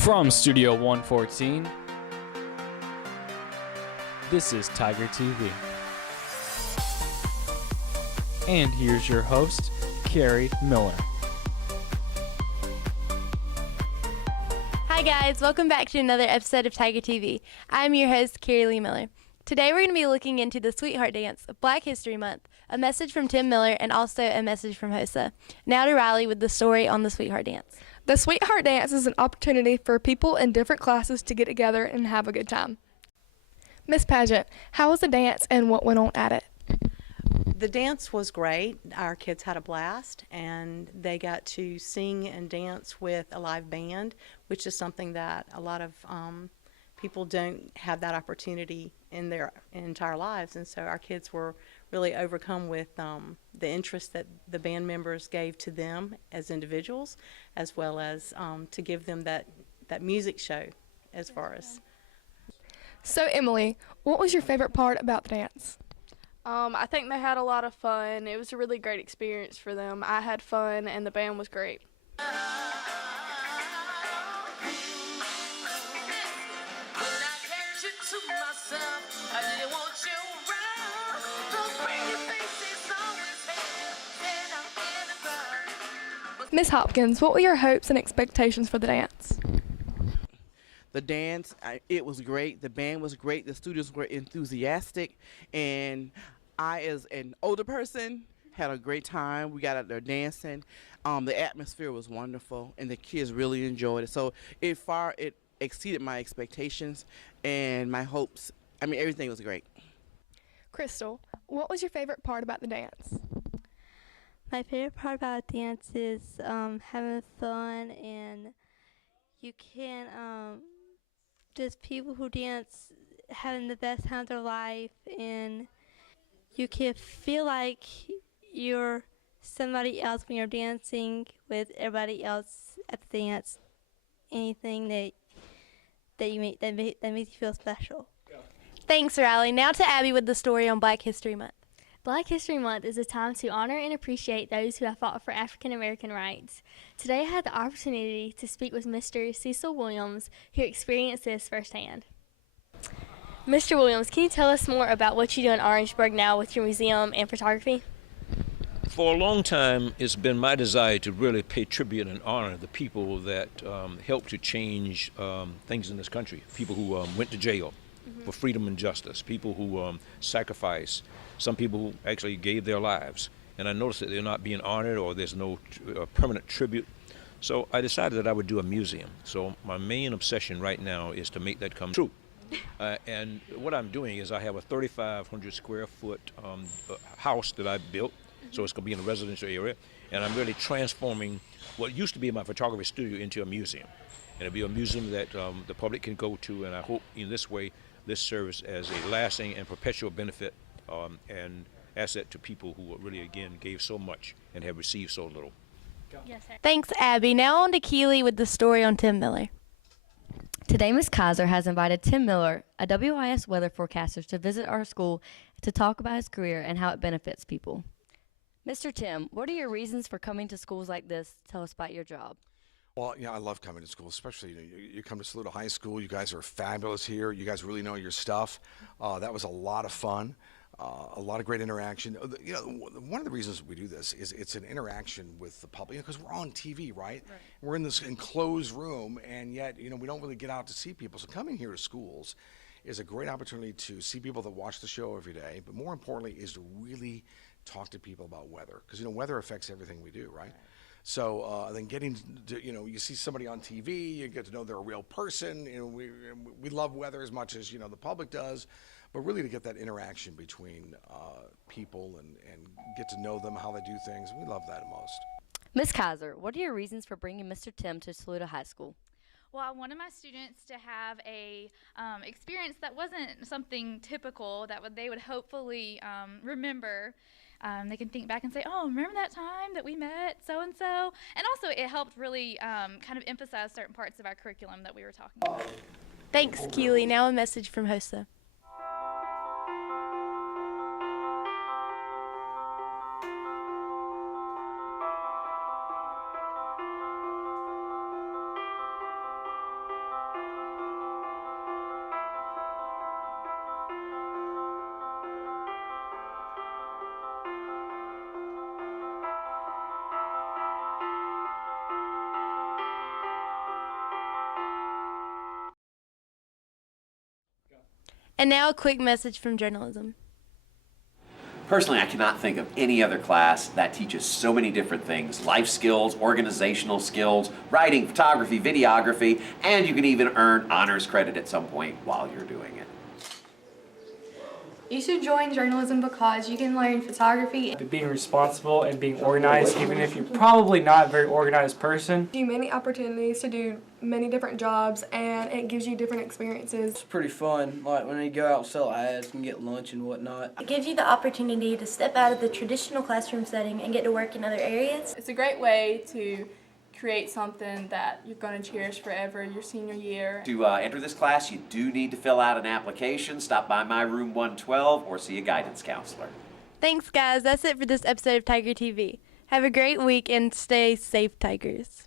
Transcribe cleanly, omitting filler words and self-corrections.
From Studio 114, this is Tiger TV. And here's your host, Carrie Miller. Hi guys, welcome back to another episode of Tiger TV. I'm your host, Carrie Lee Miller. Today we're going to be looking into the Sweetheart Dance, Black History Month, a message from Tim Miller, and also a message from HOSA. Now to Riley with the story on the Sweetheart Dance. The Sweetheart Dance is an opportunity for people in different classes to get together and have a good time. Miss Pageant, how was the dance and what went on at it? The dance was great. Our kids had a blast, and they got to sing and dance with a live band, which is something that a lot of people don't have that opportunity in their entire lives. And so our kids were really overcome with the interest that the band members gave to them as individuals, as well as to give them that music show as far as. So Emily, what was your favorite part about the dance? I think they had a lot of fun. It was a really great experience for them. I had fun and the band was great. Miss Hopkins, what were your hopes and expectations for the dance? The dance, it was great. The band was great. The students were enthusiastic. And I, as an older person, had a great time. We got out there dancing. The atmosphere was wonderful, and the kids really enjoyed it. So it exceeded my expectations and my hopes. I mean, everything was great. Crystal, what was your favorite part about the dance? My favorite part about dance is having fun, and you can just people who dance having the best time of their life, and you can feel like you're somebody else when you're dancing with everybody else at the dance. Anything that makes you feel special. Thanks, Riley. Now to Abby with the story on Black History Month. Black History Month is a time to honor and appreciate those who have fought for African American rights. Today I had the opportunity to speak with Mr. Cecil Williams, who experienced this firsthand. Mr. Williams, can you tell us more about what you do in Orangeburg now with your museum and photography? For a long time, it's been my desire to really pay tribute and honor the people that helped to change things in this country, people who went to jail for freedom and justice, people who sacrificed, some people who actually gave their lives. And I noticed that they're not being honored, or there's no permanent tribute. So I decided that I would do a museum. So my main obsession right now is to make that come true. And what I'm doing is I have a 3,500 square foot house that I built. So it's going to be in a residential area. And I'm really transforming what used to be my photography studio into a museum. And it'll be a museum that the public can go to, and I hope in this way this serves as a lasting and perpetual benefit and asset to people who really, again, gave so much and have received so little. Yes, sir. Thanks, Abby. Now on to Keely with the story on Tim Miller. Today, Ms. Kaiser has invited Tim Miller, a WIS weather forecaster, to visit our school to talk about his career and how it benefits people. Mr. Tim, what are your reasons for coming to schools like this? Tell us about your job. Well, I love coming to school, especially you come to Saluda High School. You guys are fabulous here. You guys really know your stuff. That was a lot of fun. A lot of great interaction. One of the reasons we do this is it's an interaction with the public, because we're on TV, right? We're in this enclosed room, and yet, we don't really get out to see people. So coming here to schools is a great opportunity to see people that watch the show every day, but more importantly is to really talk to people about weather, because, weather affects everything we do, right? So then getting to, you see somebody on TV, you get to know they're a real person. We love weather as much as, the public does. But really to get that interaction between people and get to know them, how they do things, we love that most. Ms. Kaiser, what are your reasons for bringing Mr. Tim to Saluda High School? Well, I wanted my students to have a experience that wasn't something typical, that they would hopefully remember. They can think back and say, oh, remember that time that we met so-and-so? And also it helped really kind of emphasize certain parts of our curriculum that we were talking about. Thanks, Keely. Now a message from HOSA. And now a quick message from journalism. Personally, I cannot think of any other class that teaches so many different things: life skills, organizational skills, writing, photography, videography, and you can even earn honors credit at some point while you're doing it. You should join journalism because you can learn photography. Being responsible and being organized, even if you're probably not a very organized person. You many opportunities to do many different jobs, and it gives you different experiences. It's pretty fun, like when you go out and sell ads and get lunch and whatnot. It gives you the opportunity to step out of the traditional classroom setting and get to work in other areas. It's a great way to create something that you're going to cherish forever your senior year. To enter this class, you do need to fill out an application, stop by my room 112, or see a guidance counselor. Thanks, guys. That's it for this episode of Tiger TV. Have a great week and stay safe, Tigers.